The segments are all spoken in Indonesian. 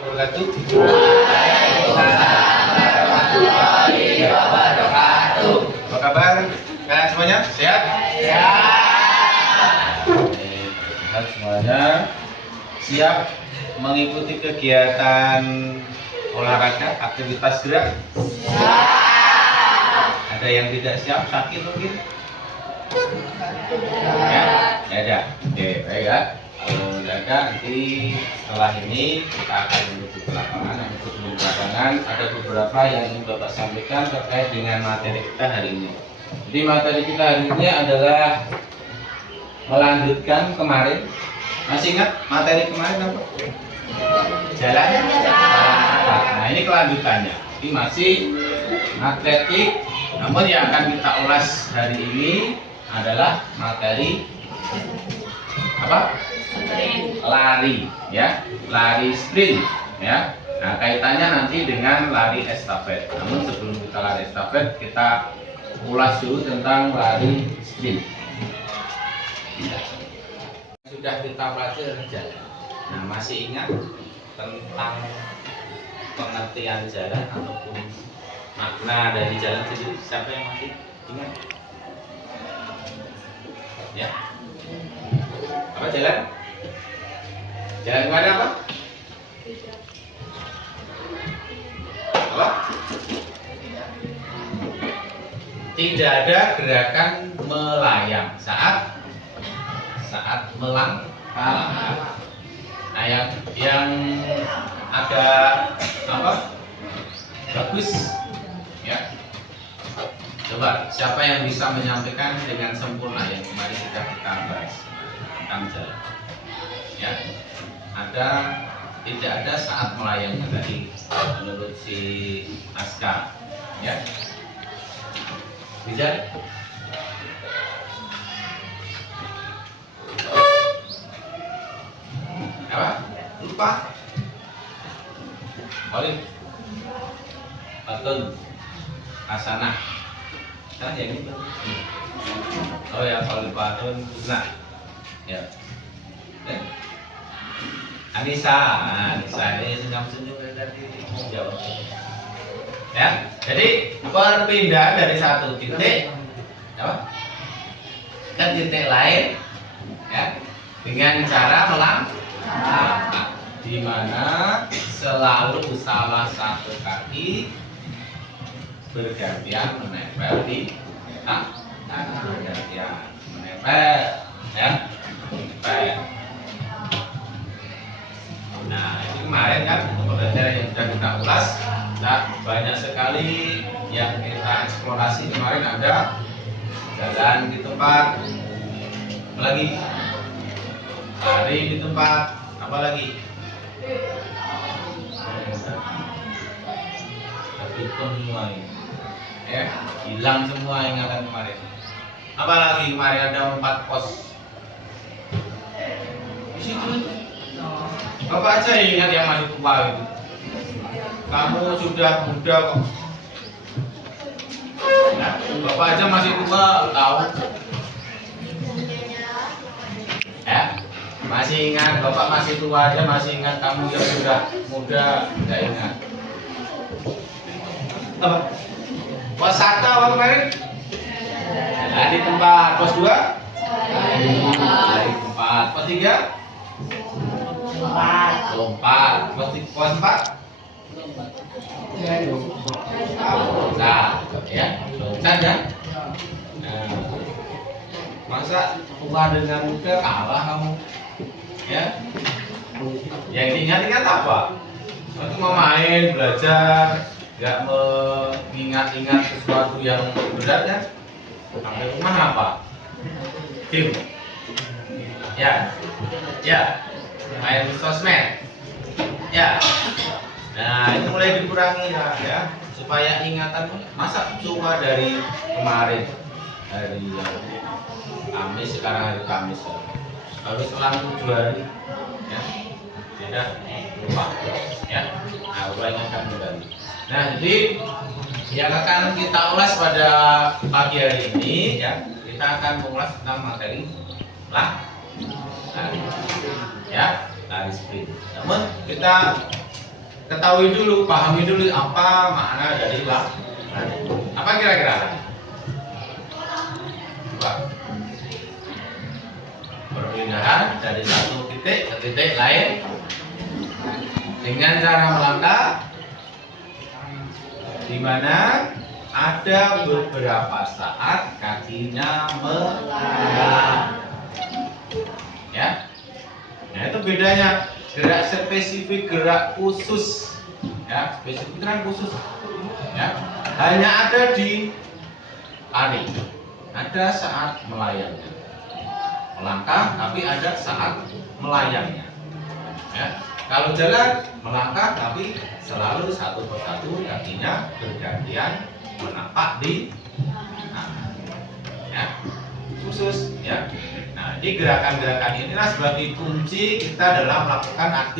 Wabarakatuh. Apa kabar? Kalian semuanya sehat? Sehat semuanya. Siap mengikuti kegiatan olahraga, aktivitas gerak? Ada yang tidak siap, sakit mungkin? Ya, ada. Oke, baik ya. Kalau tidak ada, nanti setelah ini kita akan menuju ke lapangan. Untuk menuju ke lapangan, ada beberapa yang ingin Bapak sampaikan terkait dengan materi kita hari ini. Jadi materi kita hari ini adalah melanjutkan kemarin. Masih ingat materi kemarin apa? Jalan. Nah, ini kelanjutannya. Ini masih atletik, namun yang akan kita ulas hari ini adalah materi apa? Lari, ya, lari sprint, ya. Nah, kaitannya nanti dengan lari estafet. Namun sebelum kita lari estafet, kita ulas dulu tentang lari sprint. Sudah kita pelajari jalan. Nah, masih ingat tentang pengertian jalan ataupun makna dari jalan sendiri? Siapa yang masih ingat? Ya. Apa jalan? Jalan kemana apa? Apa? Tidak ada gerakan melayang saat melangkah. Nah, yang agak apa? Bagus, ya. Coba siapa yang bisa menyampaikan dengan sempurna yang kemarin sudah kita bahas tentang jalan? Ya, tidak ada saat melayang tadi menurut si Aska, ya. Bisa? Apa? Lupa? Oleh Patun Asana. Nah, yang itu. Oh ya, kalau Patun Nah, ya. Anissa ini senyum-senyum tadi jawab. Ya, jadi perpindahan dari satu titik apa? Ke titik lain, ya, dengan cara melangkah, di mana selalu salah satu kaki bergantian menempel di tangan, bergantian menempel, ya, menempel. Nah, ini kemarin kan pembelajaran yang sudah kita ulas. Nah, banyak sekali yang kita eksplorasi kemarin. Ada jalan di tempat, apa lagi? Lari di tempat, apa lagi? Terhitung semua ini, ya, hilang semua ingatan kemarin. Apa lagi kemarin? Ada 4 pos. Di situ. Bapak aja ingat yang masih tua itu. Kamu sudah muda kok. Nah, Bapak aja masih tua, tahu. Ya, masih ingat. Bapak masih tua aja masih ingat. Kamu yang sudah muda nggak ingat. Apa? Pos 1 apa kemarin? Nah, di tempat. Pos 2? Di tempat. Pos 3? Lompat. Pos 4? Loncat, ya, loncat ya. Nah, masa tua dengan muda kalah kamu, ya? Yang diingat-ingat apa? Waktu mau main, belajar, nggak mengingat-ingat sesuatu yang berat ya? Sampai rumah apa? Game, ya, main sosmed, ya. Nah, itu mulai dikurangi ya, supaya ingatan. Masa cuma dari kemarin, hari Kamis, sekarang hari Kamis, kalau selang 7 hari, ya, tidak lupa, ya. Nah, lupa ingatkan kembali. Nah, jadi yang akan kita ulas pada pagi hari ini, ya, kita akan mengulas tentang materi lari, ya, lari sprint. Namun kita ketahui dulu, pahami dulu apa makna dari lari. Apa kira-kira? Coba. Perpindahan dari satu titik ke titik lain dengan cara melangkah, di mana ada beberapa saat kakinya melangkah. Ya, nah itu bedanya gerak spesifik, gerak khusus. Ya, spesifik kan khusus. Ya, hanya ada di lari. Ada saat melayangnya. Melangkah, tapi ada saat melayangnya. Ya, kalau jalan melangkah, tapi selalu satu persatu kakinya bergantian menapak di tanah. Ya, khusus. Ya. Nah, ini gerakan-gerakan inilah sebagai kunci kita dalam melakukan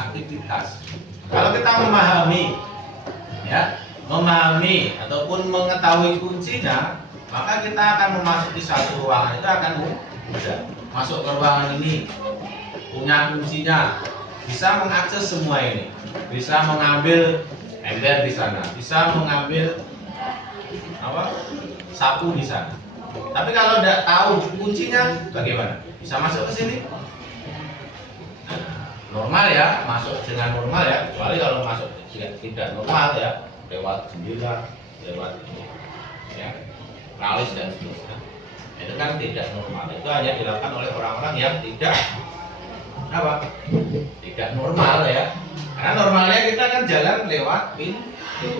aktivitas. Kalau kita memahami, ya, memahami ataupun mengetahui kuncinya, maka kita akan memasuki satu ruangan itu akan mudah. Masuk ke ruangan ini punya kuncinya, bisa mengakses semua ini, bisa mengambil ember di sana, bisa mengambil sapu di sana. Tapi kalau tidak tahu kuncinya, bagaimana? Bisa masuk ke sini? Nah, normal ya, masuk dengan normal ya. Kecuali kalau masuk tidak normal ya, lewat jendela, lewat ya, tralis dan seterusnya. Itu kan tidak normal. Itu hanya dilakukan oleh orang-orang yang tidak tidak normal ya. Karena normalnya kita kan jalan lewat pintu,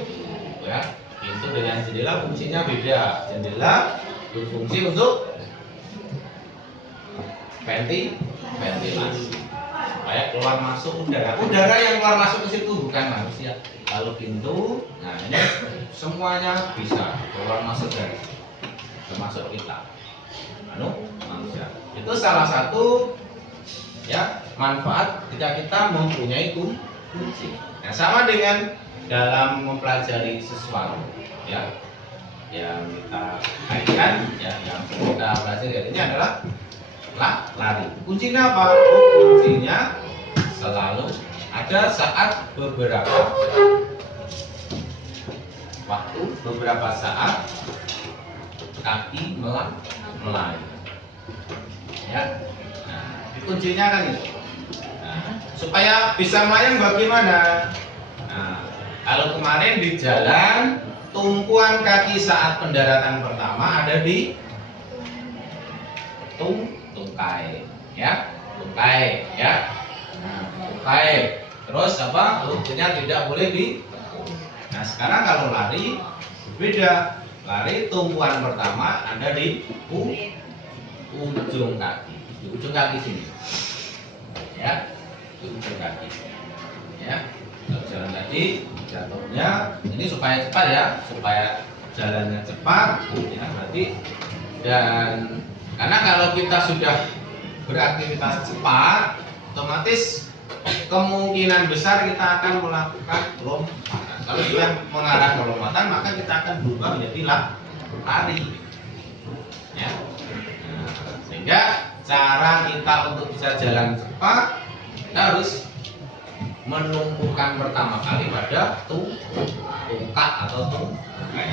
ya. Pintu dengan jendela fungsinya beda. Jendela berfungsi untuk ventilasi supaya keluar masuk udara. Udara yang keluar masuk ke situ bukan manusia. Kalau pintu, nah ini semuanya bisa keluar masuk dari termasuk kita. Manusia. Itu salah satu ya manfaat ketika kita mempunyai kunci. Nah, sama dengan dalam mempelajari sesuatu ya. Yang kita kaitkan ya, yang kita pelajari ini adalah lari. Kuncinya apa? Kuncinya selalu ada saat beberapa waktu, beberapa saat kaki melayang. Ya. Nah, kuncinya kan itu. Nah, supaya bisa melayang bagaimana? Nah, kalau kemarin di jalan tumpuan kaki saat pendaratan pertama ada di tungkai, ya, tungkai, ya. Nah, tungkai. Terus apa? Lututnya tidak boleh di. Nah, sekarang kalau lari beda. Lari tumpuan pertama ada di ujung kaki, di ujung kaki sini, ya, di ujung kaki, ya. Kalau jalan tadi jatuhnya ini supaya cepat ya, supaya jalannya cepat ya, berarti. Dan karena kalau kita sudah beraktivitas cepat, otomatis kemungkinan besar kita akan melakukan lompatan. Kalau kita mengarah ke lompatan, maka kita akan berubah menjadi lari ya. Nah, sehingga cara kita untuk bisa jalan cepat, kita harus menumpukan pertama kali pada tungkak atau tungkai.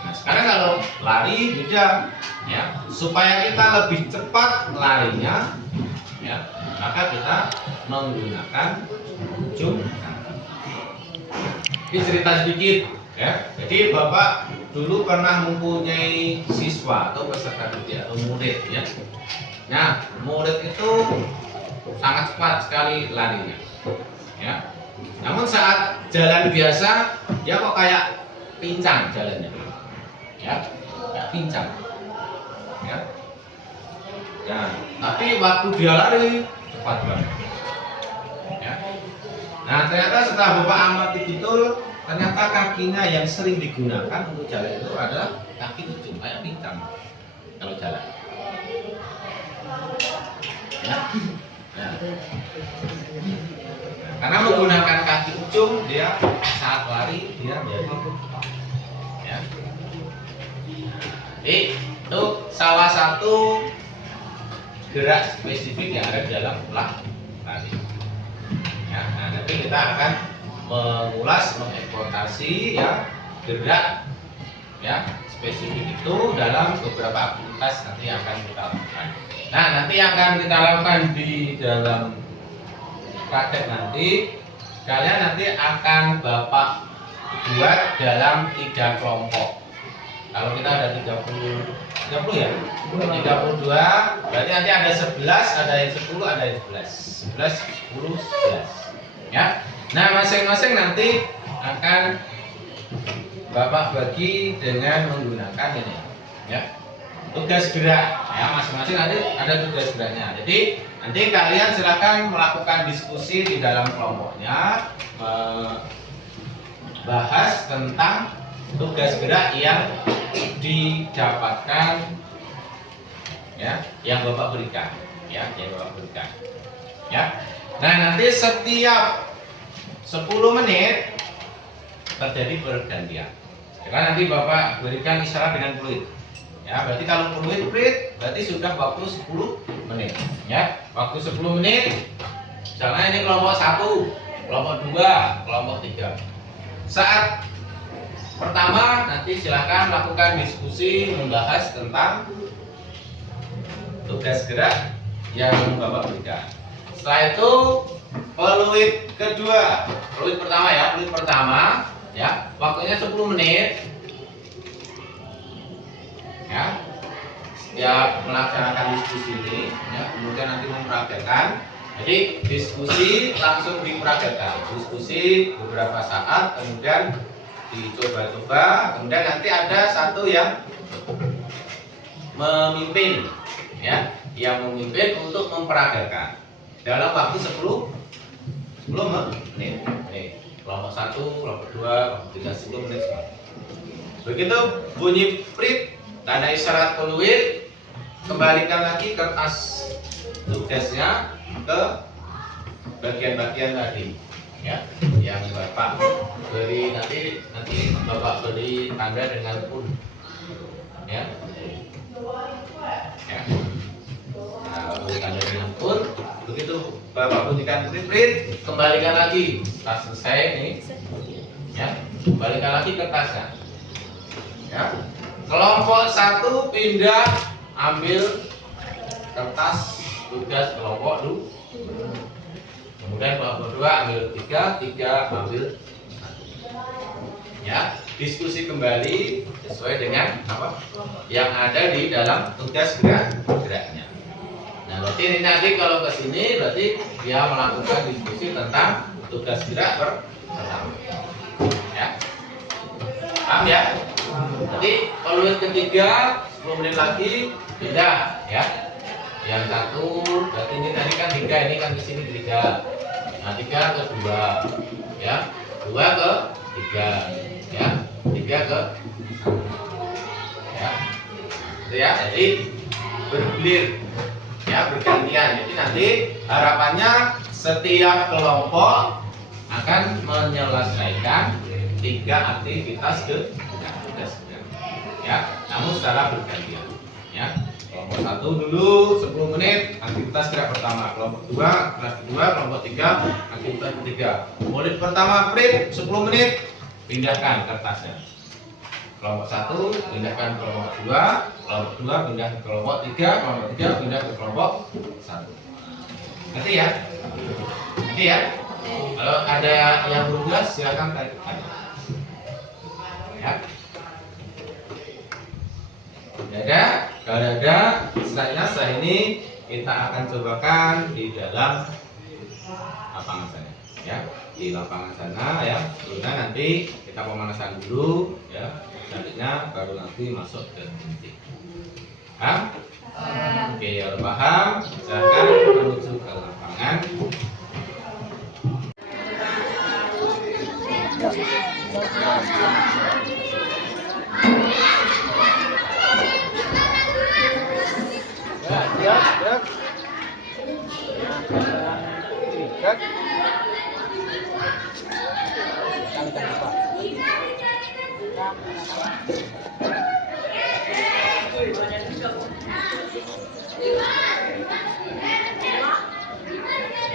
Nah, sekarang kalau lari beda ya, supaya kita lebih cepat larinya ya, maka kita menggunakan ujung kaki. Ini cerita sedikit ya. Jadi Bapak dulu pernah mempunyai siswa atau peserta didik atau murid ya. Nah, murid itu sangat cepat sekali larinya. Ya. Namun saat jalan biasa dia kok kayak pincang jalannya. Ya, kayak pincang. Ya. Nah, tapi waktu dia lari cepat banget. Ya. Nah, ternyata setelah Bapak amati betul, ternyata kakinya yang sering digunakan untuk jalan itu adalah kaki ujung, kayak pincang kalau jalan. Ya. Ya. Karena menggunakan kaki ujung, dia saat lari dia menjadi ya. Jadi itu salah satu gerak spesifik yang ada di dalam lari. Ya, nah nanti kita akan mengulas, mengeksploitasi ya gerak ya spesifik itu dalam beberapa aktivitas nanti yang akan kita lakukan. Nah, nanti yang akan kita lakukan di dalam praktek nanti, kalian nanti akan Bapak buat dalam 3 kelompok. Kalau kita ada 30 ya? 32, berarti nanti ada 11, ada yang 10, ada yang 11. 11, 10, 11. Ya. Nah, masing-masing nanti akan Bapak bagi dengan menggunakan ini. Ya. Tugas gerak. Ya, masing-masing nanti ada tugas geraknya. Jadi, nanti kalian silakan melakukan diskusi di dalam kelompoknya, bahas tentang tugas gerak yang didapatkan ya, yang Bapak berikan ya, yang Bapak berikan ya. Nah, nanti setiap 10 menit terjadi pergantian. Karena nanti Bapak berikan isyarat dengan peluit. Ya, berarti kalau peluit berarti sudah waktu 10 menit ya. Waktu 10 menit. Misalnya ini kelompok 1, kelompok 2, kelompok 3. Saat pertama nanti silakan lakukan diskusi membahas tentang tugas gerak yang Bapak berikan. Setelah itu peluit kedua, peluit pertama ya, waktunya 10 menit. Ya, setiap melaksanakan diskusi ini ya, kemudian nanti mempraktekkan. Jadi diskusi langsung dipraktekkan, diskusi beberapa saat, kemudian dicoba-coba, kemudian nanti ada satu yang memimpin ya, yang memimpin untuk mempraktekkan dalam waktu 10 menit. Nih, kelompok 1, kelompok 2, kelompok 3, 10 menit. Begitu bunyi prit, tanda isyarat peluit, kembalikan lagi kertas tugasnya ke bagian-bagian tadi ya, yang Bapak beri, nanti Bapak beri tanda dengan pun ya. Ya. Nah, Bapak beri tanda dengan pun, begitu Bapak bunyikan print, kembalikan lagi setelah selesai nih ya, kembalikan lagi kertasnya ya. Kelompok 1 pindah ambil kertas tugas kelompok 2. Kemudian kelompok 2 ambil 3 ambil 1. Ya, diskusi kembali sesuai dengan apa yang ada di dalam tugas geraknya. Nah, berarti ini nanti kalau ke sini berarti dia melakukan diskusi tentang tugas gerak pertama. Ya. Paham ya? Nanti peluit ketiga 10 menit lagi pindah ya. Yang 1 berarti ini tadi kan 3, ini kan di sini 3. Nah, 3 ke 2 ya. 2 ke 3 ya. 3 ke 1 ya. Itu ya. Jadi bergilir ya, bergantian. Jadi nanti harapannya setiap kelompok akan menyelesaikan 3 aktivitas ya, namun secara bergantian ya. Kelompok 1 dulu 10 menit aktivitas gerak pertama, kelompok 2 kelas kedua, kelompok 3 aktivitas ketiga. Menit pertama print 10 menit, pindahkan kertasnya. Kelompok 1 pindahkan ke kelompok 2, kelompok 2 pindah ke kelompok 3, kelompok 3 pindah ke kelompok 1. Ngerti ya? Ngerti ya? Kalau ada yang belum jelas silakan tanyakan. Ya. Kalau ada, setelah ini kita akan cobakan di dalam lapangan sana, ya, di lapangan sana ya. Kemudian nanti kita pemanasan dulu, ya. Selanjutnya baru nanti masuk ke inti. Paham? Oke, kalau paham, silakan menuju ke lapangan.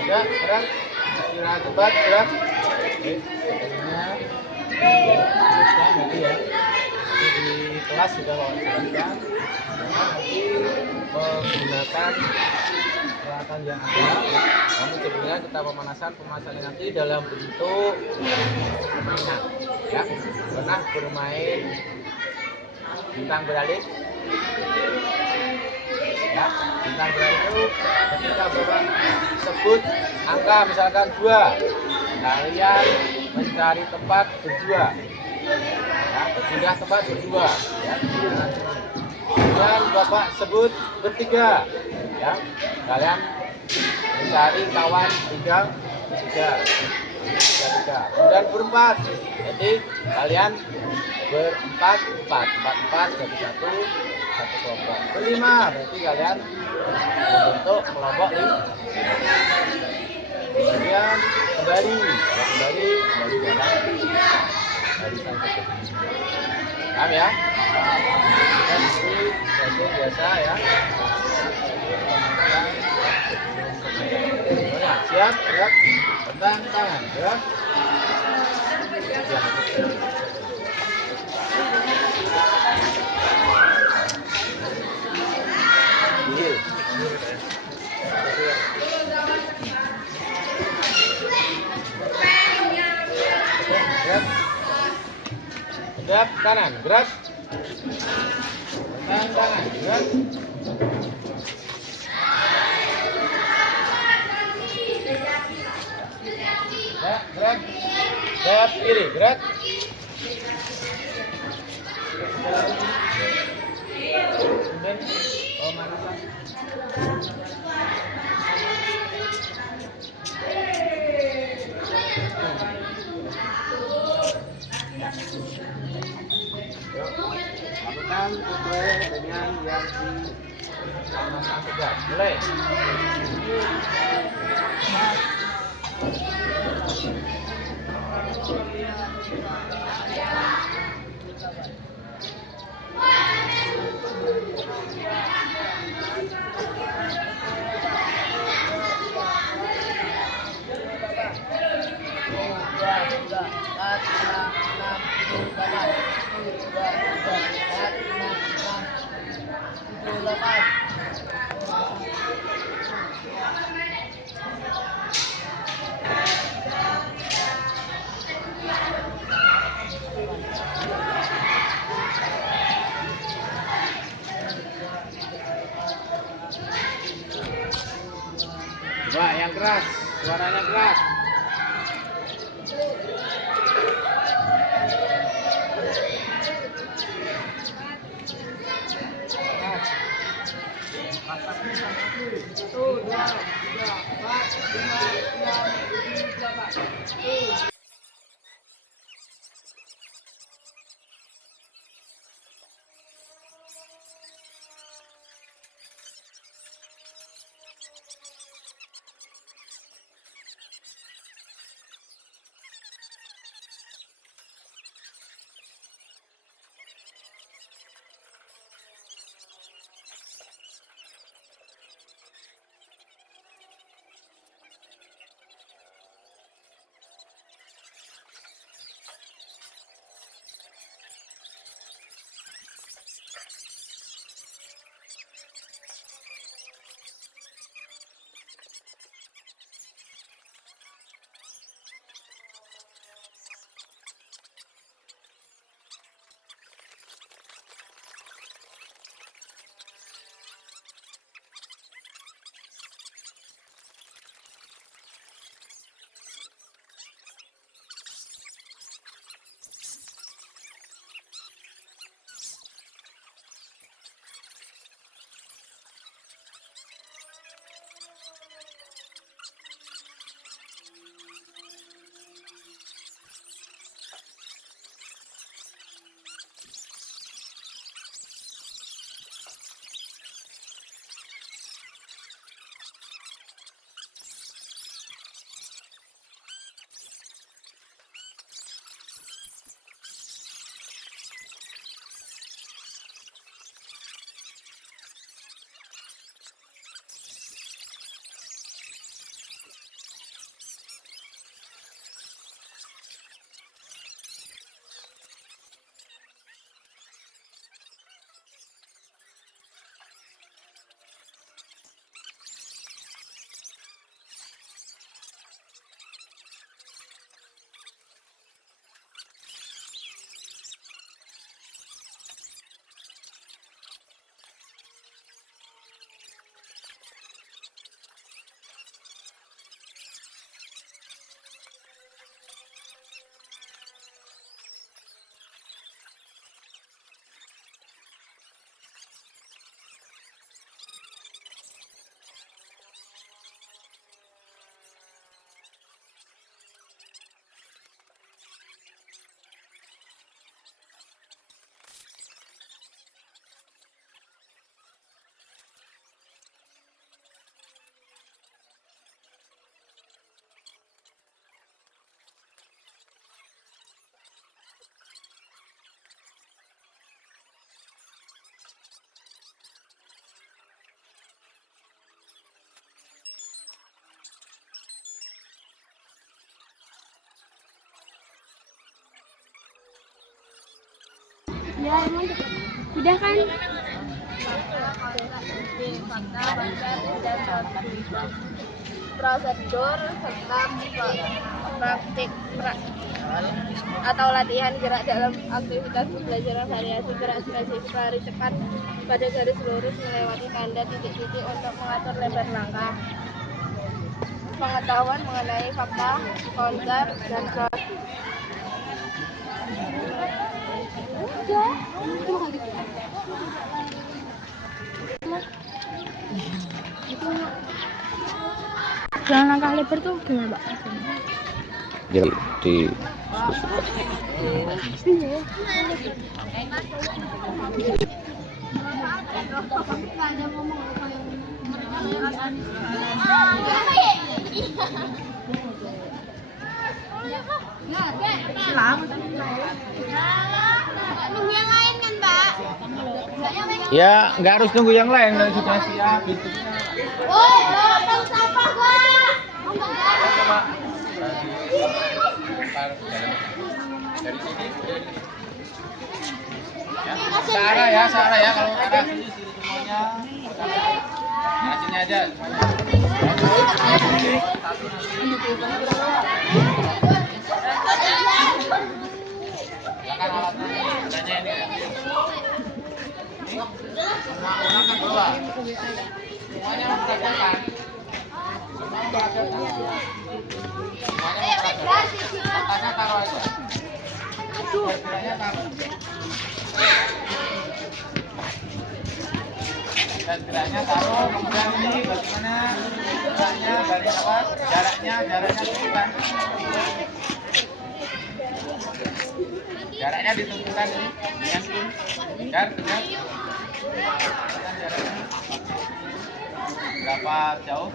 Gerak. Gerak. Istirahat cepat, gerak. Sebetulnya jelaskan nanti ya. Nanti di kelas sudah jelaskan. Nanti menggunakan peralatan yang ada. Namun sebelumnya kita pemanasannya nanti dalam bentuk permainan. Ya, pernah bermain bintang beralih? Ya, bintang beralih itu ketika bapak sebut angka misalkan 2, kalian mencari tempat berdua, ya, berpindah tempat berdua, ya. Dan bapak sebut bertiga, ya, kalian mencari kawan tinggal tiga. Dan berempat, jadi kalian berempat, empat jadi satu kelompok. Berlima, berarti kalian membentuk kelompok 5. Kemudian kembali jalan barisan seperti ini. Paham ya? Dan itu biasa ya. Siap, gerak, tentang tangan, gerak. Gerak kanan, gerak. Tentang tangan, gerak. Gerak. Gerak kiri, gerak. Kemudian pemanasan. Lakukan sesuai dengan yang diamankan tugas. Mulai. Coba yang keras, suaranya keras. Satu, dua, tiga, empat, lima, enam, tujuh, delapan. Ya, emang udah kan? Prosedur serta atau latihan gerak dalam aktivitas pembelajaran variasi gerak spesifik lari cepat pada garis lurus melewati tanda titik-titik untuk mengatur lebar langkah. Pengetahuan mengenai fakta, konsep, dan jalan langkah lebar tuh gimana, Pak? Di Nunggu yang lain kan, Mbak? Ya, nggak harus nunggu yang lain kalau sudah siap gitu. Oh, tahu sampah gua. Dari sini. Ya, searah ya kalau arah sini semuanya. Nah, sini aja. Silakan alatnya. Adanya ini. Semua orang kan bawa. Semuanya mempraktekkan. Semuanya mempraktekkan. Tanya taruh aja. Tanya taruh. Dan geraknya taruh, kemudian ini bagaimana geraknya dari apa? Jaraknya tentukan. Jaraknya ditentukan ini, yang benar. Jaraknya berapa jauh?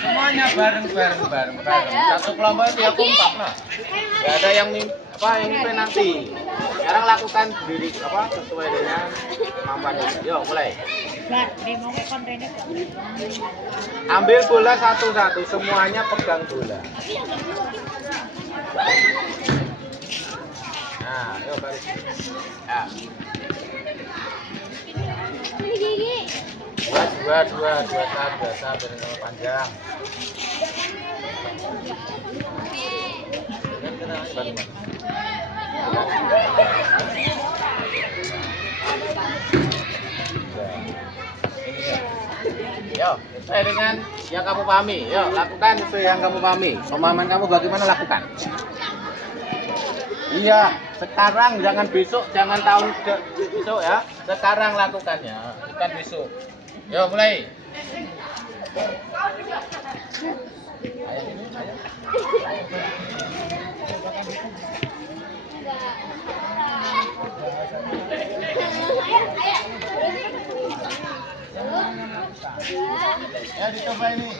Semuanya bareng. Satu kelompok itu ya kompak lah. Gak ada yang mimpin nanti. Sekarang lakukan diri sesuai dengan kemampuannya. Yuk mulai. Ambil bola satu-satu, semuanya pegang bola. Nah, yuk baris. Ya. Dua biasa berenang panjang. Yuk, sesuai dengan yang kamu pahami. Yuk, lakukan sesuai yang kamu pahami. Pemahaman kamu bagaimana, lakukan. Iya, sekarang, jangan besok, jangan tahun besok ya. Sekarang lakukannya, bukan besok. Yuk, mulai. Ya, dicoba ini.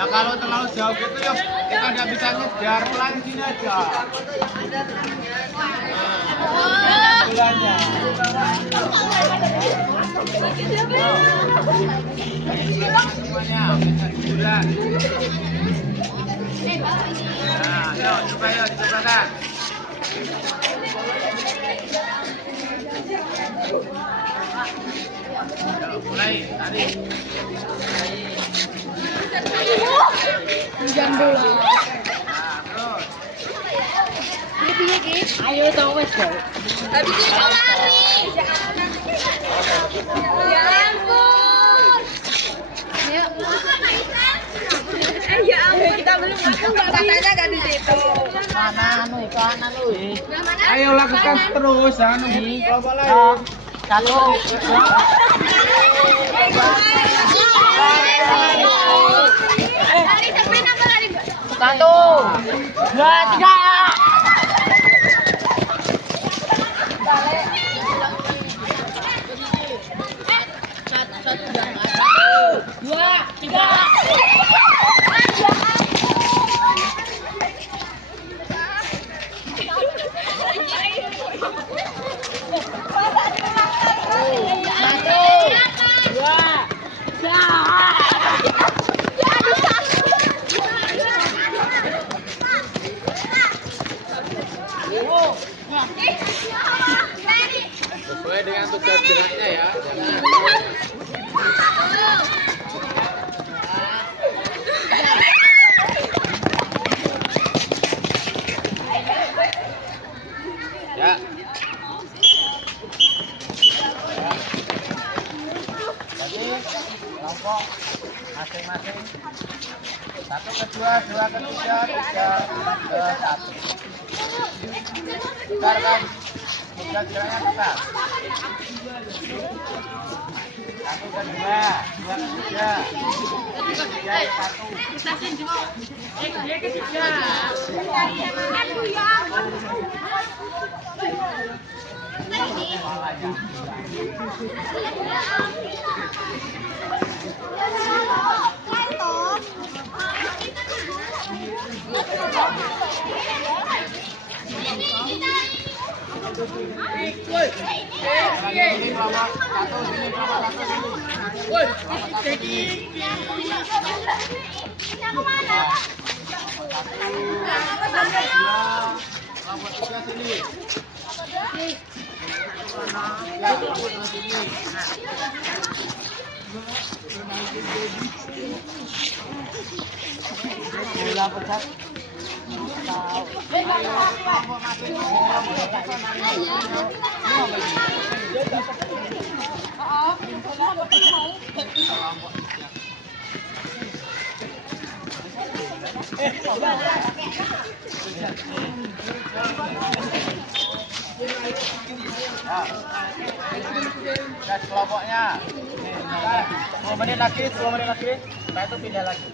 Ya kalau terlalu jauh gitu ya kita nggak bisa ngejar, pelan sini aja. Bulannya. Semuanya bulan. Nah, yuk coba yuk dicobakan. Yuk mulai tadi. Hujan bola. Ayo dong wes dong. Habis itu lari. Ya ampun. Ya. Ya ampun kita belum makan katanya kan di situ. mana anu Ayo lakukan terus, jangan nunggu kelompok lain. Satu, dua, tiga. Dua, tiga. Sesuai dengan tugas geraknya ya. Ya. Jadi kelompok masing-masing. Satu ke dua, dua ke tiga, tiga ke satu. Sekarang tugas geraknya tetap. Satu ke dua, dua ke tiga, tiga ke satu. Gas kelompoknya. 10 menit lagi, 10 menit lagi. Setelah itu pindah lagi.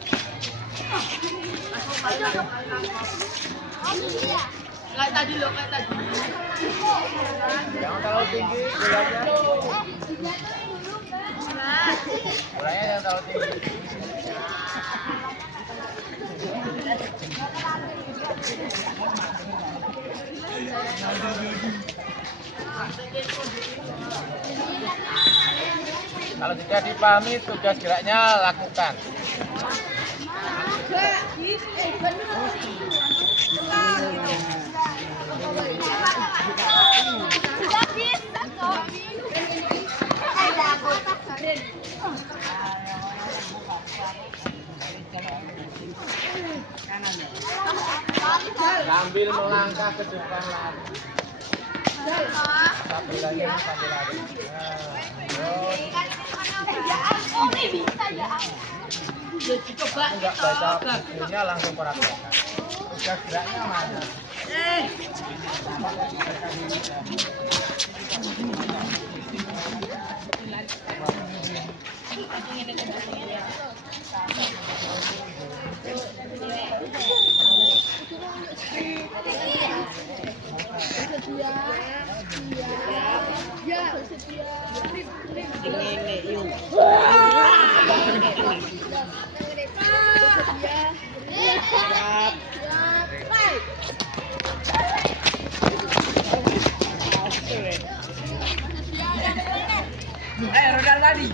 Kayak tadi loh, kayak tadi. Jangan terlalu tinggi gulanya. Gulanya jangan terlalu tinggi. Kalau sudah dipahami tugas geraknya, lakukan. Sambil melangkah ke depan lagi. Sambil lagi, sambil lagi. Enggak baca bukunya, langsung praktekkan. Tugas geraknya mana? Rodal tadi.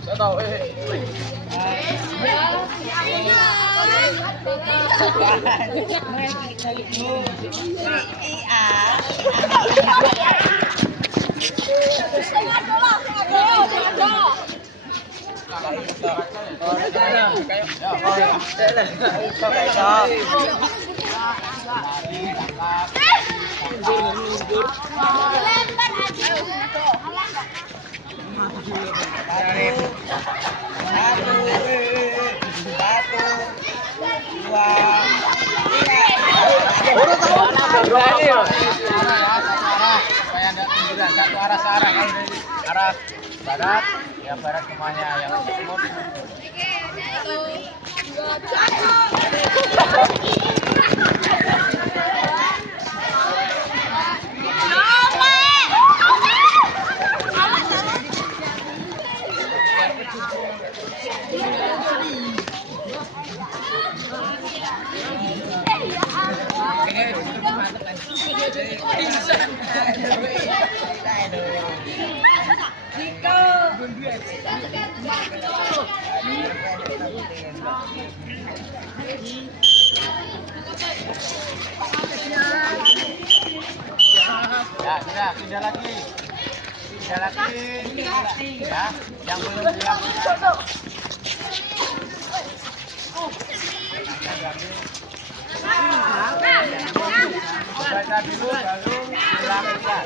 Saya tahu. Satu arah supaya ada tunjukan satu arah searah. Kalau dari arah barat ya barat semuanya, yang timur ya sudah, pindah lagi ya, yang belum dilakukan. Baca dulu baru dilakukan.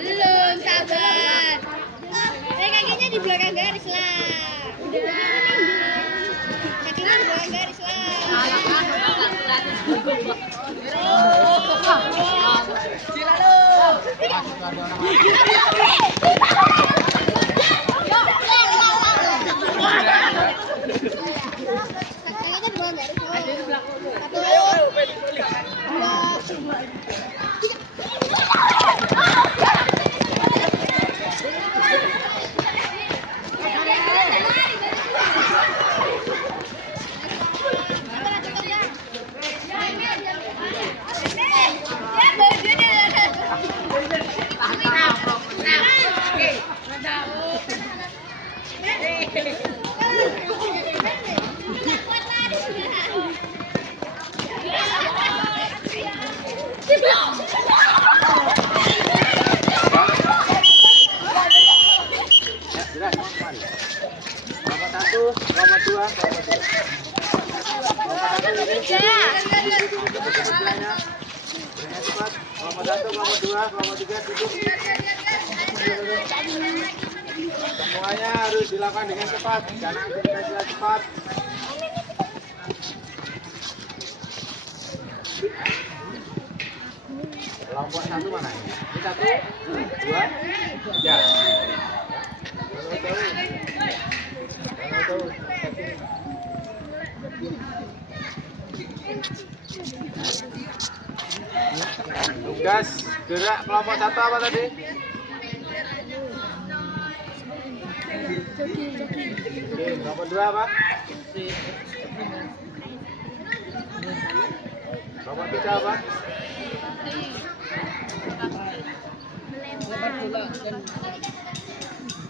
Belum, sabar. Kakinya di belakang garis lah. Kakinya di belakang garis Semuanya harus dilakukan dengan cepat, jangan aktivitasnya cepat. Kelompok satu mana ini? Ini 1, 2, 3. Tugas gerak kelompok satu apa tadi? Oke, kelompok 2 apa? Kelompok 3 apa?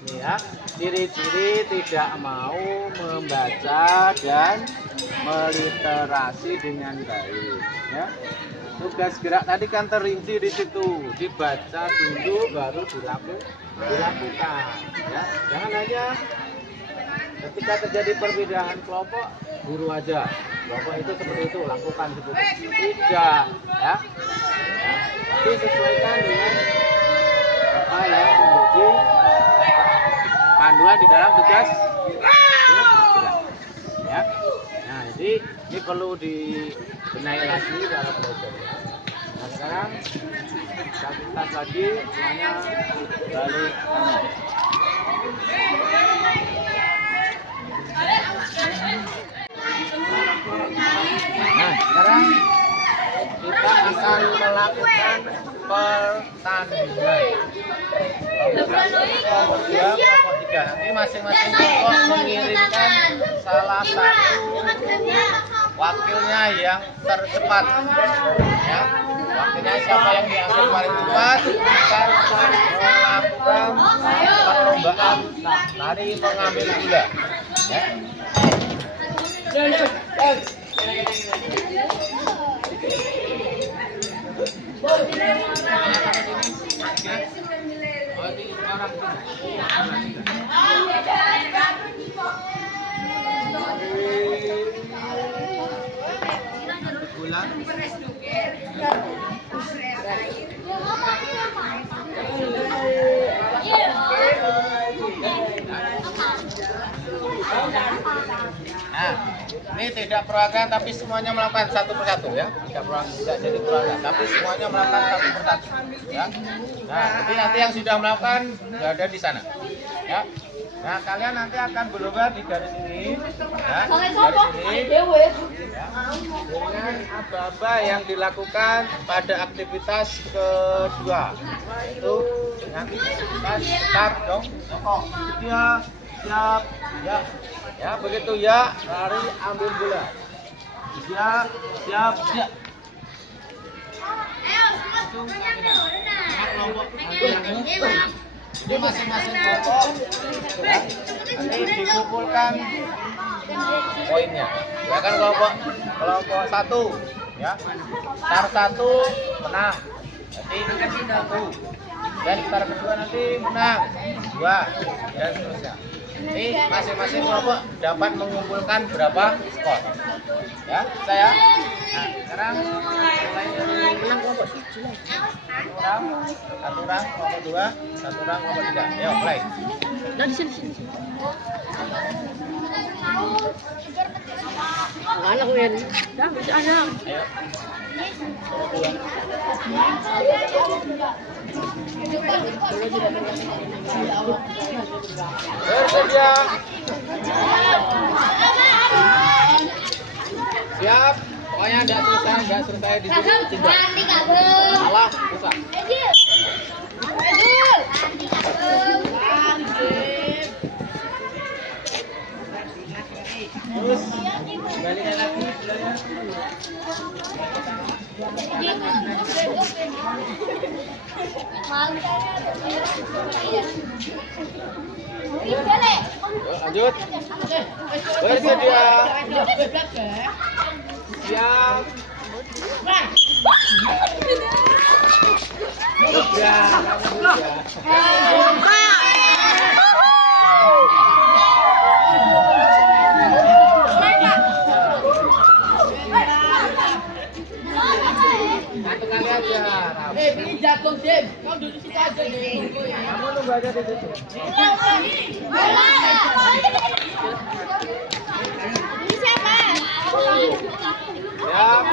Ini ya, ciri-ciri tidak mau membaca dan meliterasi dengan baik ya. Tugas gerak tadi kan terinci di situ, dibaca dulu baru dilakukan ya. Jangan hanya ketika terjadi perbedaan kelompok guru aja kelompok itu seperti itu lakukan seperti itu, tidak ya. Tapi sesuaikan dengan apa yang menjadi panduan di dalam tugas gerak ya. Nah, jadi ini perlu dibenahi lagi dalam belajar. Nah, sekarang kita lagi semuanya balik kanan. Nah, sekarang kita akan melakukan pertandingan. Kelompok 2, kelompok 3. Nanti masing-masing kelompok mengirimkan salah satu wakilnya yang tercepat. Ya, wakilnya siapa yang dianggap paling cepat akan melakukan perlombaan lari mengambil gula. Ya. Nah, ini tidak perwakilan tapi semuanya melakukan satu persatu ya. Tidak perwakilan, tidak jadi perwakilan tapi semuanya melakukan satu persatu ya. Nah, jadi nanti yang sudah melakukan berada di sana ya. Nah, kalian nanti akan berlomba di garis ini ya. Garis ini ya, dengan aba-aba yang dilakukan pada aktivitas kedua itu dengan aktivitas start dong. Dia siap ya. Ya, begitu ya, lari ambil bola. Siap, siap, ya. Jadi masing-masing kelompok ya, nanti dikumpulkan poinnya. Ya kan kelompok satu ya. Start satu menang. Nanti satu. Dan start kedua nanti menang. Dua dan seterusnya. Ini masing-masing kelompok dapat mengumpulkan berapa skor ya saya. Nah sekarang mulai dari kelompok satu orang kelompok dua, satu orang kelompok tiga. Ayo mulai. Nah di sini. Mana aku yang? Dah bisa anak. Ayo. Bersedia. Siap. Pokoknya enggak selesai di sini tidak. Salah, susah. Terus kembalikan lagi bolanya. Lanjut. Bersedia. Siap. Satu kali aja. Ini jatuh Dem. Kau duduk situ aja deh. Kamu nunggu aja di situ. Ini siapa? Siap.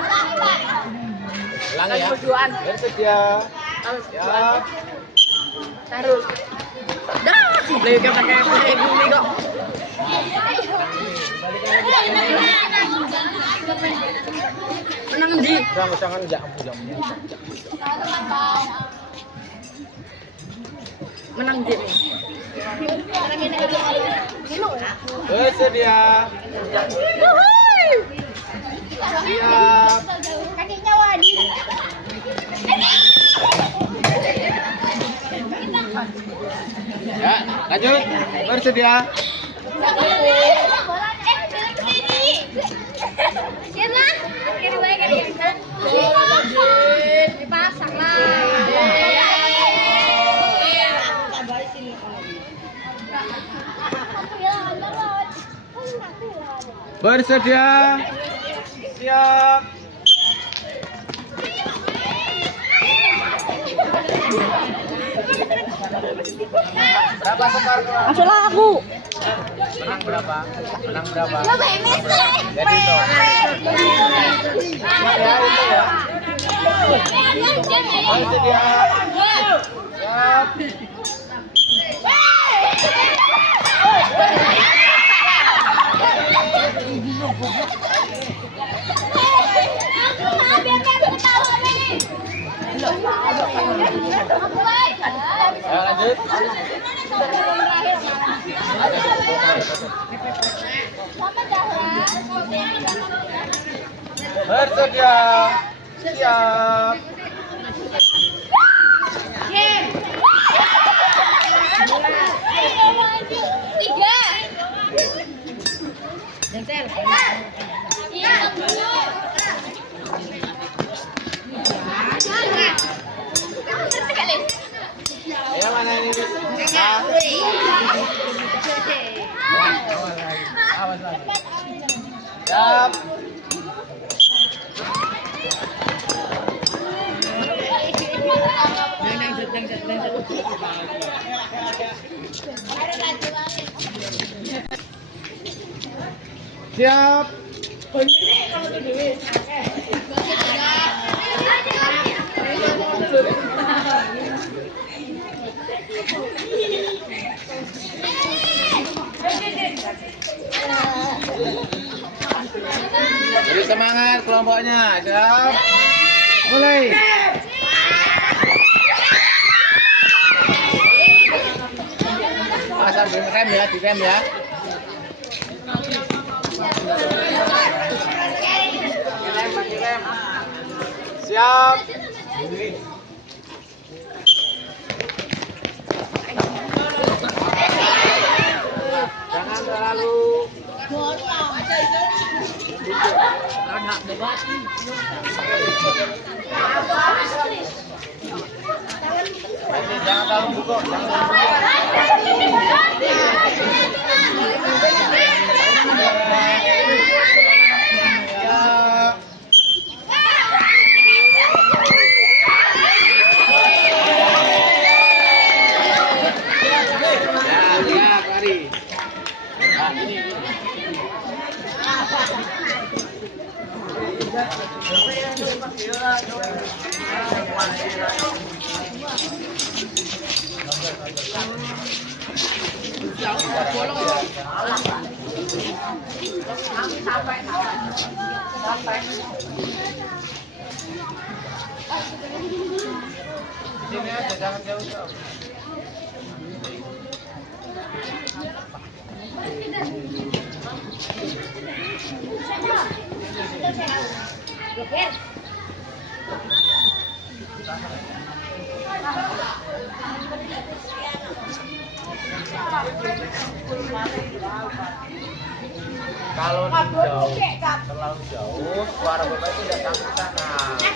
Ulangi ya. Bersedia. Siap. Taruh. Dah. Lagi kata kayak bumi kok. Menang di. Jangan jangan. Menang di. Bersedia. Siap. Kakinya wadi. Ya, lanjut. Bersedia. Dipasang lah. Bersedia. Siap. Berapa skor? Masalah aku. Menang berapa? Menang berapa? Lo bemes deh. Jadi itu. Ya itu ya. Bersedia. Siap. Ya, lanjut. Bersedia. Siap. Tiga. Ayo mana ini? Nah. Awas lagi. Siap. Siap. Beri semangat kelompoknya. Siap. Mulai. Sambil rem ya, direm ya. Direm. Siap. Jangan terlalu jangan terlalu bungkuk, sini aja, jangan jauh-jauh. Kalau terlalu jauh, suara bapak itu tidak sampai sana. Ya,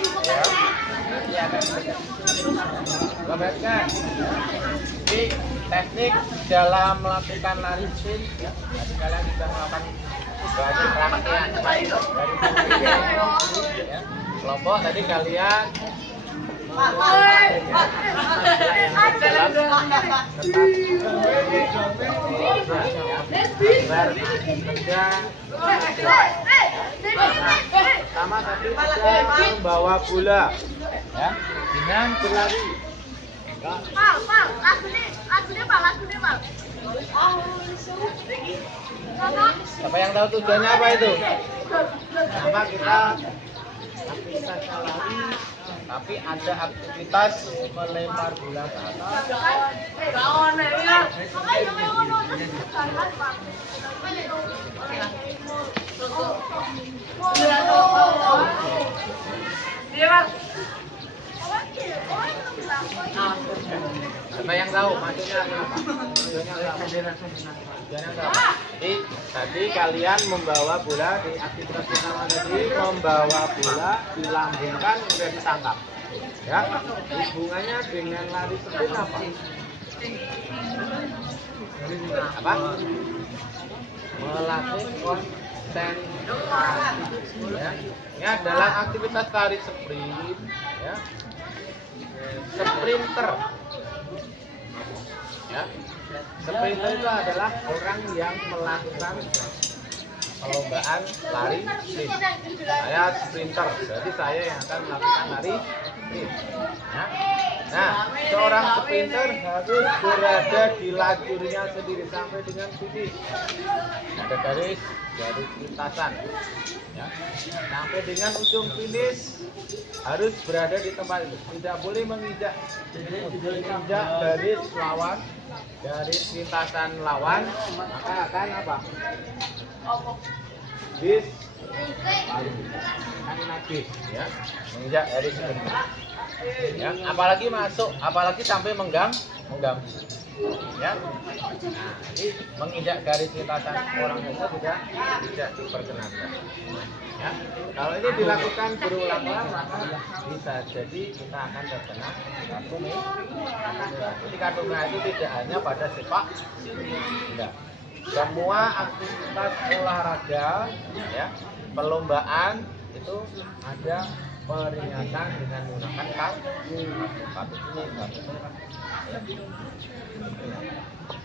iya kan? Bapak kan? Jadi teknik dalam melakukan lari sprint, ya, tadi kalian bisa melakukan banyak rangkaian dari ya. Kelompok tadi kalian sama tadi kita membawa bola ya dengan berlari. Siapa yang tahu tujuannya apa itu? Kenapa kita aktivitas lari tapi ada aktivitas melempar bola ke atas? Siapa yang tahu maksudnya apa? Jadi tadi kalian membawa bola di aktivitas pertama tadi, membawa bola dilambungkan kemudian ditangkap. Ya, hubungannya dengan lari sprint apa? Apa? Melatih konsentrasi. Ya. Ini adalah aktivitas lari sprint. Ya. Sprinter. Ya. Sprinter itu adalah orang yang melakukan perlombaan lari sprint. Saya sprinter, berarti saya yang akan melakukan lari sprint. Ya. Nah, seorang sprinter harus berada di lajurnya sendiri sampai dengan finish. Ada garis lintasan. Ya. Sampai dengan ujung finish harus berada di tempat itu. Tidak boleh menginjak garis lawan, garis lintasan lawan, maka akan apa? Najis, ya, menginjak garis ini. Ya, apalagi masuk, apalagi sampai mengganggu. Ya, nah, ini menginjak garis lintasan orang itu tidak diperkenankan. Ya, kalau ini dilakukan berulang-ulang maka bisa jadi kita akan terkena kartu merah. Jadi kartu merah itu tidak hanya pada sepak, tidak. Semua aktivitas olahraga, ya, perlombaan itu ada peringatan dengan menggunakan kartu kuning, kartu merah.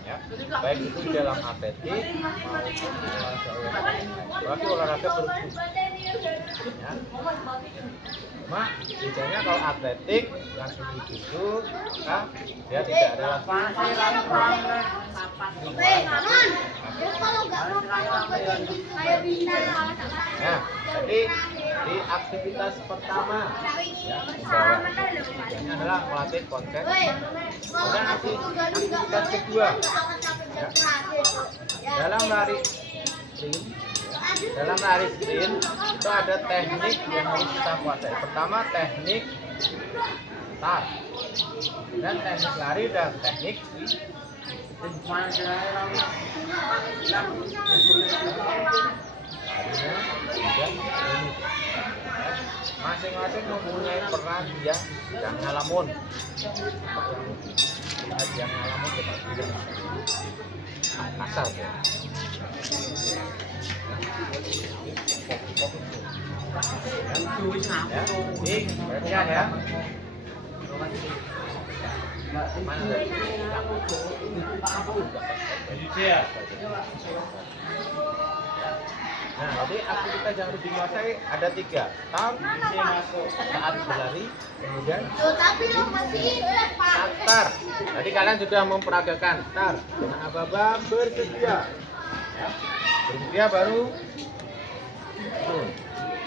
Ya, baik itu di dalam atletik maupun olahraga bergu. Ya. Cuma bedanya kalau atletik yang individu maka dia tidak ada ya, jadi di aktivitas pertama ya, ini adalah melatih konsep. Kemudian aktivitas kedua ya, dalam lari sprint itu ada teknik yang harus kita kuasai. Pertama teknik start dan teknik lari dan teknik masing-masing mempunyai peran yang ngalamun. Yang ngalamun kasar ya. Ini perhatikan ya. Nah, jadi aktivitas yang harus dikuasai ada 3. Saat berlari, kemudian start. Tadi kalian sudah memperagakan start dengan aba-aba bersedia. Ya. Bersedia baru turun.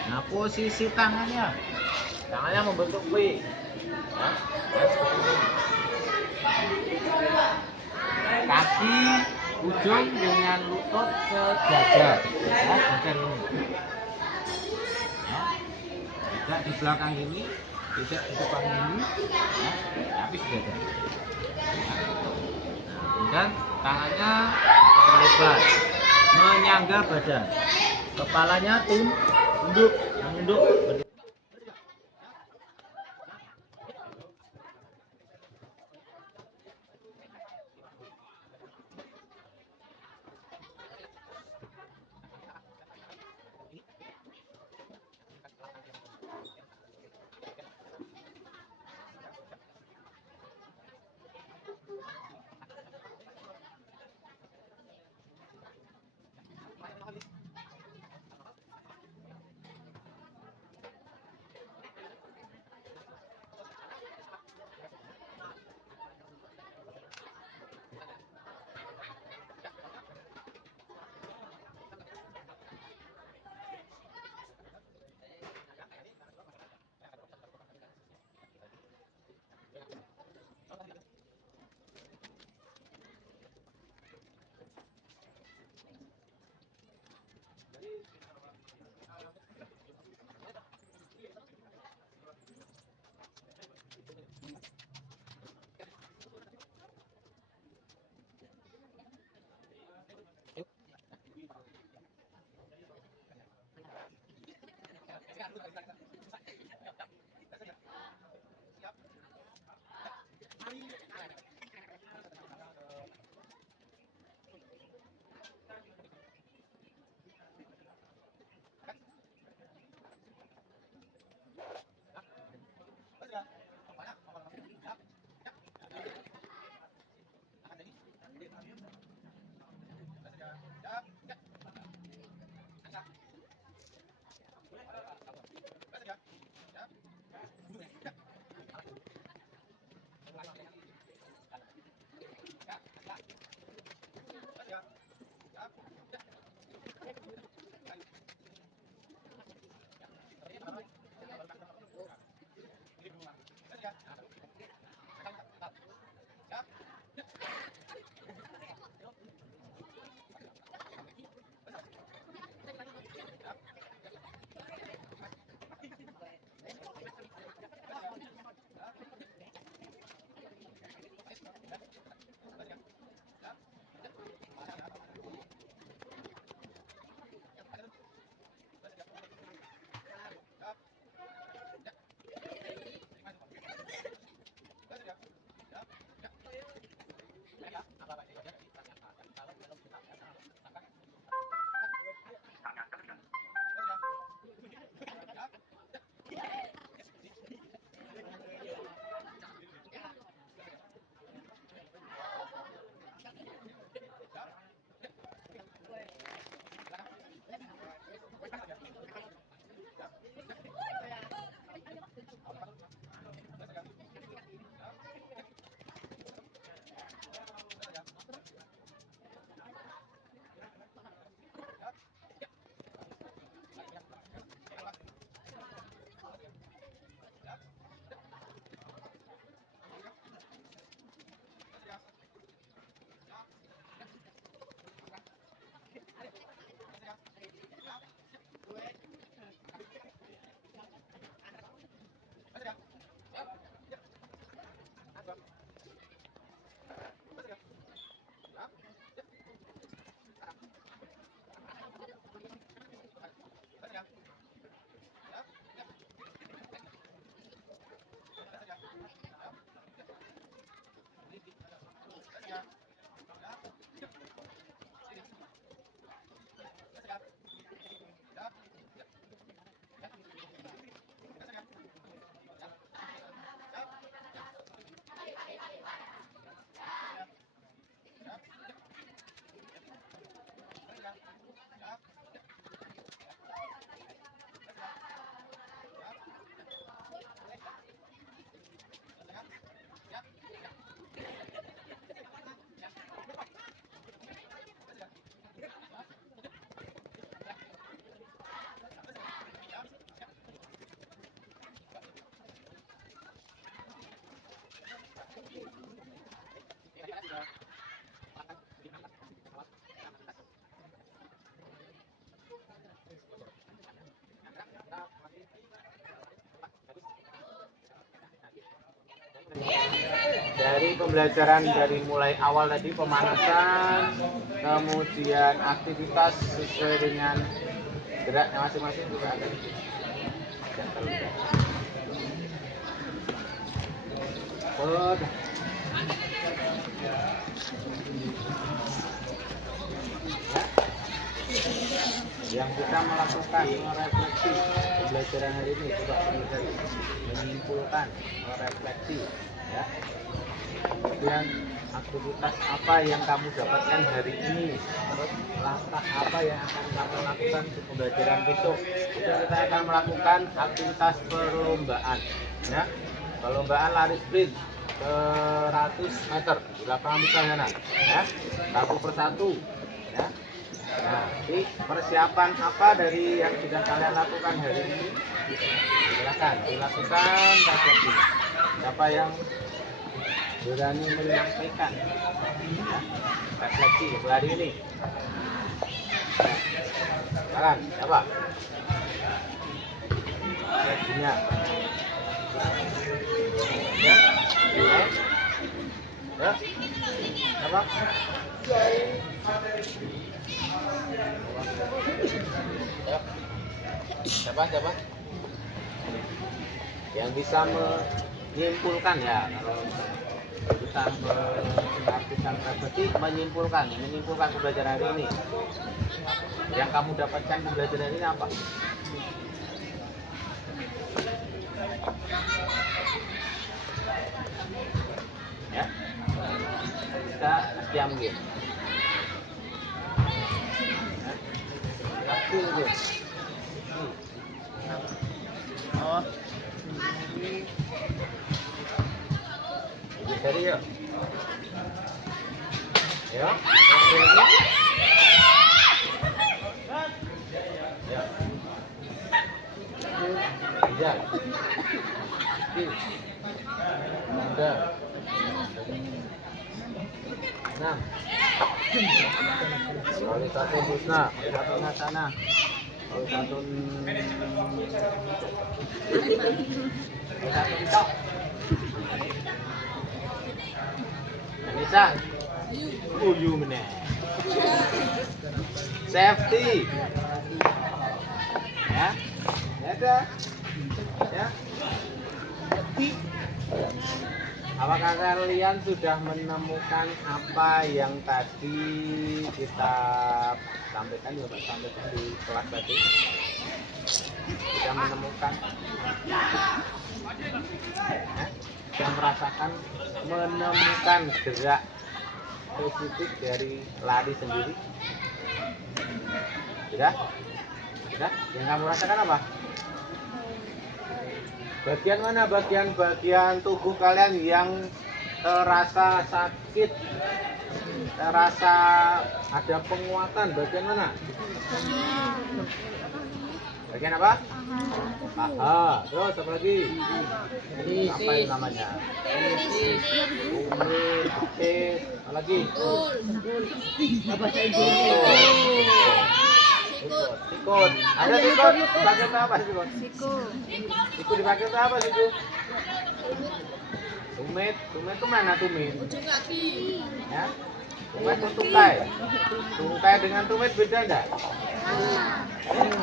Nah, posisi tangannya membentuk V. Ya. Kaki ujung dengan lutut sejajar, ya, sejajar ini. Ya. Tidak di belakang ini, tidak di depan ini, ya, tapi sejajar. Nah, kemudian tangannya lebar, menyangga badan, kepalanya tunduk, menunduk. Dari pembelajaran dari mulai awal tadi pemanasan, kemudian aktivitas sesuai dengan geraknya masing-masing juga ada. Tidak terlibat. Udah. Yang kita melakukan merefleksi pembelajaran hari ini coba menyimpulkan, merefleksi, ya. Kemudian aktivitas apa yang kamu dapatkan hari ini, terus langkah apa yang akan kamu lakukan untuk pembelajaran besok. Itu kita akan melakukan aktivitas perlombaan, ya. Perlombaan lari sprint 100 meter di lapangan besar sana, ya. Satu persatu, ya. Nah, jadi persiapan apa dari yang sudah kalian lakukan hari ini? Silakan dilakukan pada ini. Siapa yang berani menyampaikan, ya, refleksi hari ini? Silakan, siapa? Refleksinya. Ya, ya, siapa? Siapa yang bisa menyimpulkan, ya, kalau kita mengartikan refleksi, menyimpulkan pembelajaran hari ini. Yang kamu dapatkan pembelajaran ini apa? Ya, kita diam gitu. Oh, dari ya, ya, ya, ya, enam, kali satu busna, satu sana, kali satu tok. Anissa, uyu meneh. Safety, ya, ada, ya. Apakah kalian sudah menemukan apa yang tadi kita sampaikan, ya Pak, sampaikan di kelas tadi? Sudah menemukan, ya? Sudah merasakan, menemukan gerak spesifik dari lari sendiri? Sudah? Sudah? Yang kamu rasakan apa? Bagian mana? Bagian tubuh kalian yang terasa sakit, terasa ada penguatan, bagian mana? Bagian apa? Paha. Terus apa lagi? Apa yang namanya? Kulit, betis. Apa lagi? Sikut. Ada sikut. Dipakai untuk apa sikut? Sikut dipakai untuk apa sikut? Tumit. Tumit itu mana tumit? Ujung kaki. Ya. Tumit itu tungkai. Tungkai dengan tumit beda enggak?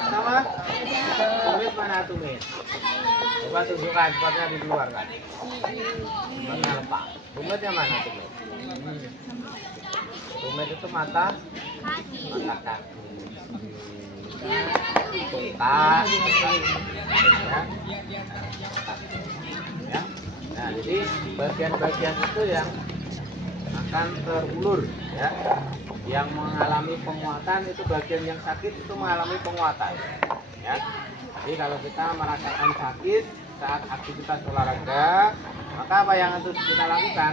Sama? Tumit mana tumit? Coba tunjukkan, cepatnya dikeluarkan. Mana lepas? Tumitnya mana tumit? Tumit itu mata kaki. Tungkai, ya. Ya. Nah, jadi bagian-bagian itu yang akan terulur, ya. Yang mengalami penguatan itu bagian yang sakit itu mengalami penguatan, ya. Jadi kalau kita merasakan sakit saat aktivitas olahraga, maka apa yang harus kita lakukan?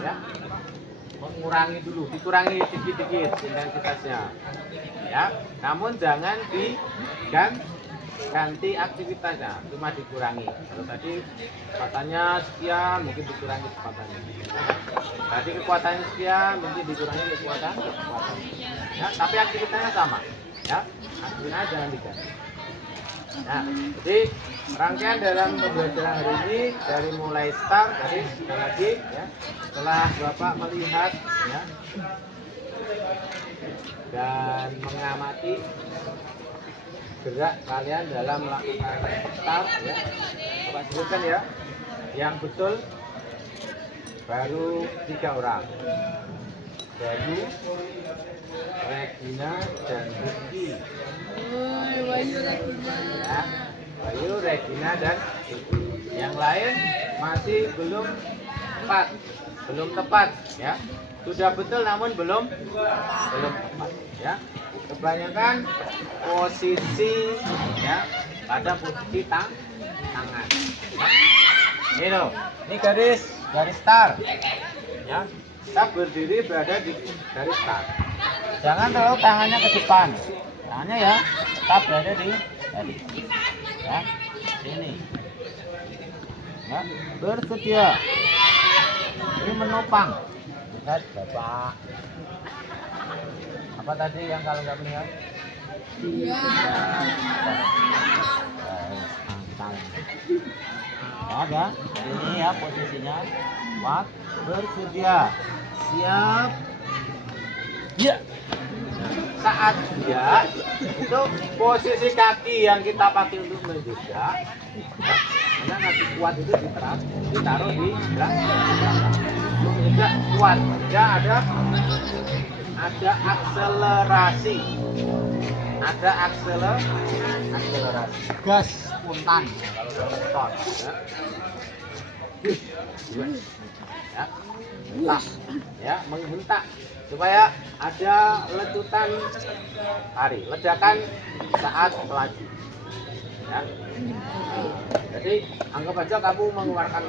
Ya, mengurangi dulu, dikurangi sedikit-sedikit intensitasnya. Ya, namun jangan diganti aktivitasnya, cuma dikurangi. Kalau tadi kecepatannya sekian, mungkin dikurangi kecepatannya. Tadi kekuatannya sekian, mungkin dikurangi kekuatannya. Ya, tapi aktivitasnya sama. Ya, aktivitasnya jangan diganti. Nah, jadi rangkaian dalam pembelajaran hari ini dari mulai start tadi sekali lagi ya. Setelah Bapak melihat ya dan mengamati gerak kalian dalam melakukan start ya. Bapak sebutkan ya. Yang betul baru 3 orang. Bayu, Regina, dan Rizky. Ya, Bayu, Regina, dan Rizky. Yang lain masih belum tepat ya. Sudah betul namun belum tepat ya. Kebanyakan posisi ya pada posisi tangan. Ini loh, ini garis start ya. Kita berdiri berada di garis start. Jangan terlalu tangannya ke depan. Tangannya ya tetap berada di tadi. Ya, sini. Ya, bersedia. Ini menopang. Lihat Bapak. Apa tadi yang kalau nggak melihat? Iya. Ada. Ini ya posisinya. Bersedia. Siap. Ya. Saat dia itu posisi kaki yang kita pakai untuk menjejak ya, karena kaki kuat itu ditaruh di belakang untuk menjejak kuat ya. Ada akselerasi gas spontan kalau motor ya. Ya, menghentak supaya ada ledakan saat melaju ya. Jadi anggap aja kamu mengeluarkan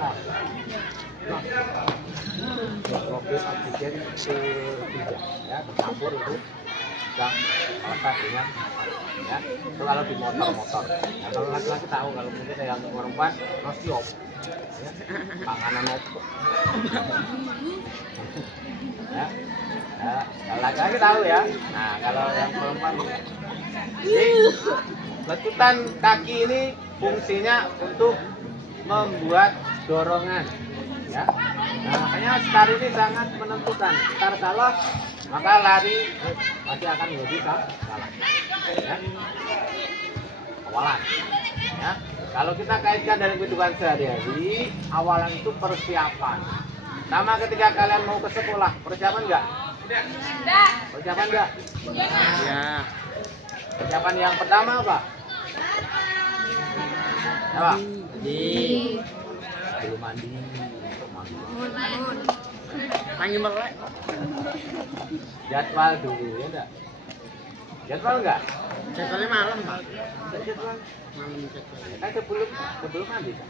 mobil oksigen ketiga ya, tercampur itu sudah melekat dengan ya. Itu kalau di motor ya, kalau laki-laki tahu, kalau mungkin yang perempuan nosiop ya, panganan opo ya. Ya, kalau laki-laki tahu ya. Nah, kalau yang perempuan jadi letupan kaki ini fungsinya untuk membuat dorongan ya. Nah, makanya start ini sangat menentukan. Start salah maka lari pasti akan menjadi salah ya. Awalan ya. Kalau kita kaitkan dari kehidupan sehari-hari, awalan itu persiapan. Sama ketika kalian mau ke sekolah, persiapan enggak? Persiapan enggak? Ya. Persiapan yang pertama apa? Apa? Belum mandi. Mandi melek. Jadwal dulu ya enggak? Jadwal enggak? Jadwalnya malam, Pak. Jadwal malam jadwal. Kan sebelum mandi kan?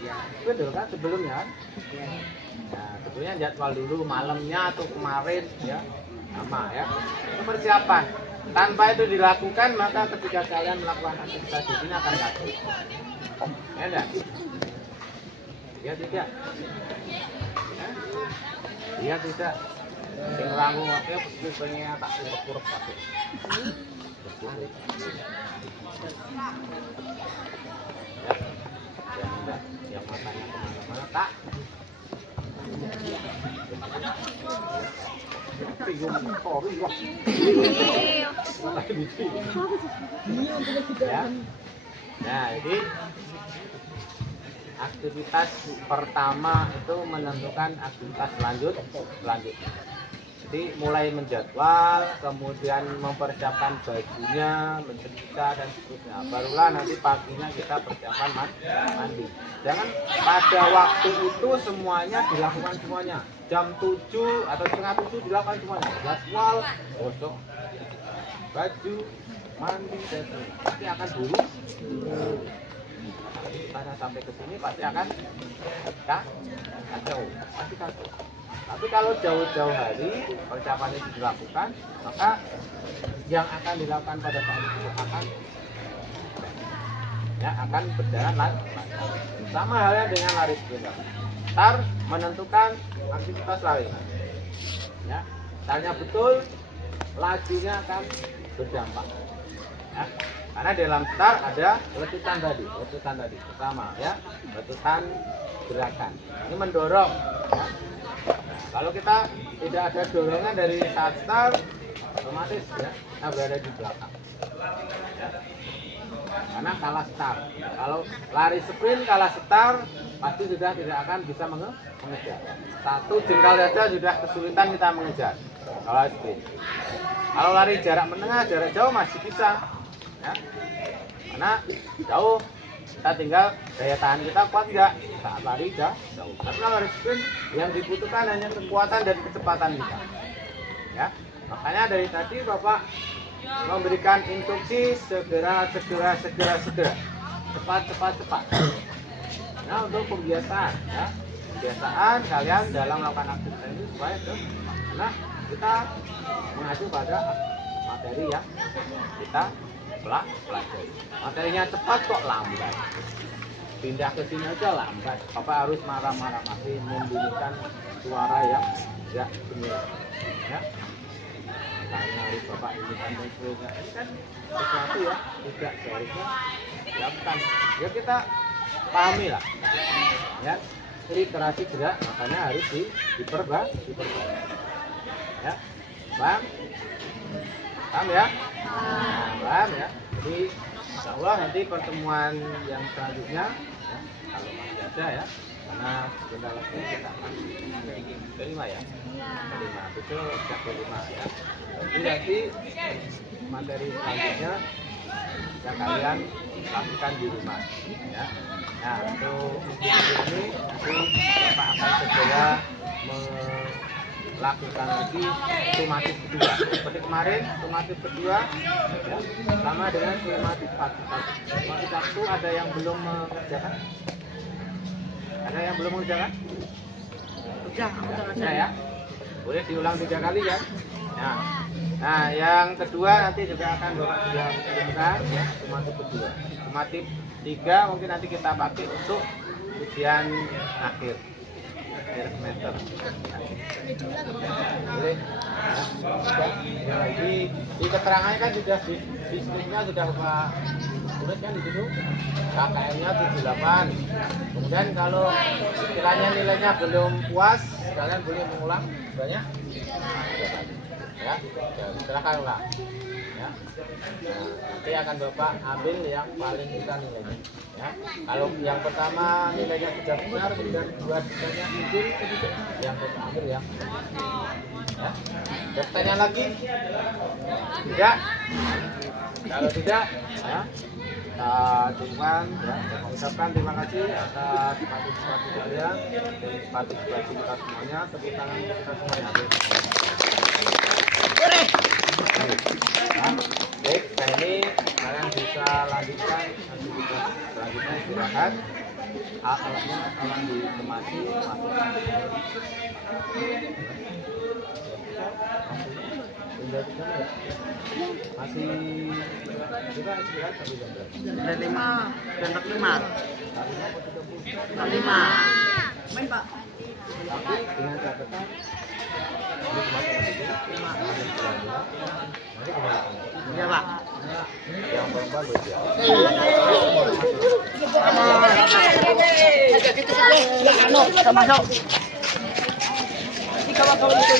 Ya. Betul kan sebelumnya kan? Nah, sebetulnya jadwal dulu malamnya atau kemarin ya. Sama ya. Itu persiapan. Tanpa itu dilakukan maka ketika kalian melakukan aktivitas di sini akan gagal. Ya enggak? Ya tidak. Iya tidak. Sing rangu wae pasti pengen tak kurep-kurep kabeh. Ya, yang matanya kemana-mana tak. Ya. Nah, jadi aktivitas pertama itu menentukan aktivitas selanjutnya. Jadi mulai menjadwal, kemudian mempersiapkan bajunya, mensetrika dan seterusnya. Barulah nanti paginya kita persiapan mandi. Jangan pada waktu itu semuanya dilakukan semuanya. Jam 7 atau setengah 7 dilakukan semuanya. Jadwal, gosok baju, mandi dan seterusnya. Pasti akan dulu. Karena sampai ke sini pasti akan kacau, pasti kacau. Tapi kalau jauh-jauh hari persiapan itu dilakukan, maka yang akan dilakukan pada saat itu akan berjalan lancar. Sama halnya dengan lari sepeda. Start menentukan aktivitas lari. Ya, startnya betul, lajunya akan berdampak. Ya, Karena dalam start ada letusan tadi pertama ya, letusan gerakan. Ini mendorong. Ya. Kalau kita tidak ada dorongan dari saat start, otomatis ya kita berada di belakang. Ya. Karena kalah start. Kalau lari sprint kalah start, pasti sudah tidak akan bisa mengejar. Satu jengkal saja sudah kesulitan kita mengejar. Kalau sprint. Kalau lari jarak menengah, jarak jauh masih bisa. Ya. Karena jauh kita tinggal daya tahan kita kuat nggak saat lari jauh. Tapi kalau lari sprint yang dibutuhkan hanya kekuatan dan kecepatan kita. Ya. Makanya dari tadi Bapak memberikan instruksi segera. Cepat. Nah, untuk pembiasaan ya. Pembiasaan kalian dalam melakukan aktivitas ini supaya karena kita mengacu pada materi yang kita pelajari. Materinya cepat kok lambat. Pindah ke sini aja lambat. Bapak harus marah-marah masih membunyikan suara yang tidak benar. Ya. Karena harus Bapak ini dan sebagainya. Ini kan sesuatu ya tidak seharusnya dilakukan. Ya kita pahami lah. Ya. Literasi gerak makanya harus diperbaiki. Ya. Paham? Paham ya? Paham ya? Jadi insya Allah nanti pertemuan yang selanjutnya ya, kalau masih ada ya, karena sebentar lagi kita akan kelima ya, kelima betul sejak kelima ya. Jadi nanti materi selanjutnya yang kalian lakukan di rumah ya. Nah untuk ini nanti Bapak akan segera melakukan lagi sumatif kedua seperti kemarin. Sumatif kedua ya, sama dengan sumatif satu. Ada yang belum mengerjakan? Udah ya, boleh diulang 3 kali ya. Nah yang kedua nanti juga akan Bapak sudah kirimkan ya, sumatif kedua. Sumatif 3 mungkin nanti kita pakai untuk ujian akhir semester. Jadi di keterangannya kan sudah bisnisnya sudah Bapak tulis kan di situ. KKM-nya 78. Kemudian kalau istilahnya nilainya belum puas, kalian boleh mengulang banyak. Ya, silakan ulang. Ya. Nah, nanti akan Bapak ambil yang paling besar nilainya. Ya. Kalau yang pertama nilainya sudah benar, kemudian kedua nilainya muncul, yang Bapak ambil ya. Ya. Bertanya lagi? Tidak? Kalau tidak, ya. Kita ucapkan terima kasih atas partisipasi kalian dan partisipasi kita semuanya. Tepuk tangan kita semuanya. Baik, nah ini kalian bisa lanjutkan aktivitas selanjutnya istirahat. Alatnya tolong dikemasi, masukkan. Masih kita istirahat sampai jam berapa? Jam 5. Jam 5. Main Pak. Tapi dengan catatan Iya Pak. yang paling bagus ya. Kita masuk. Kawan-kawan itu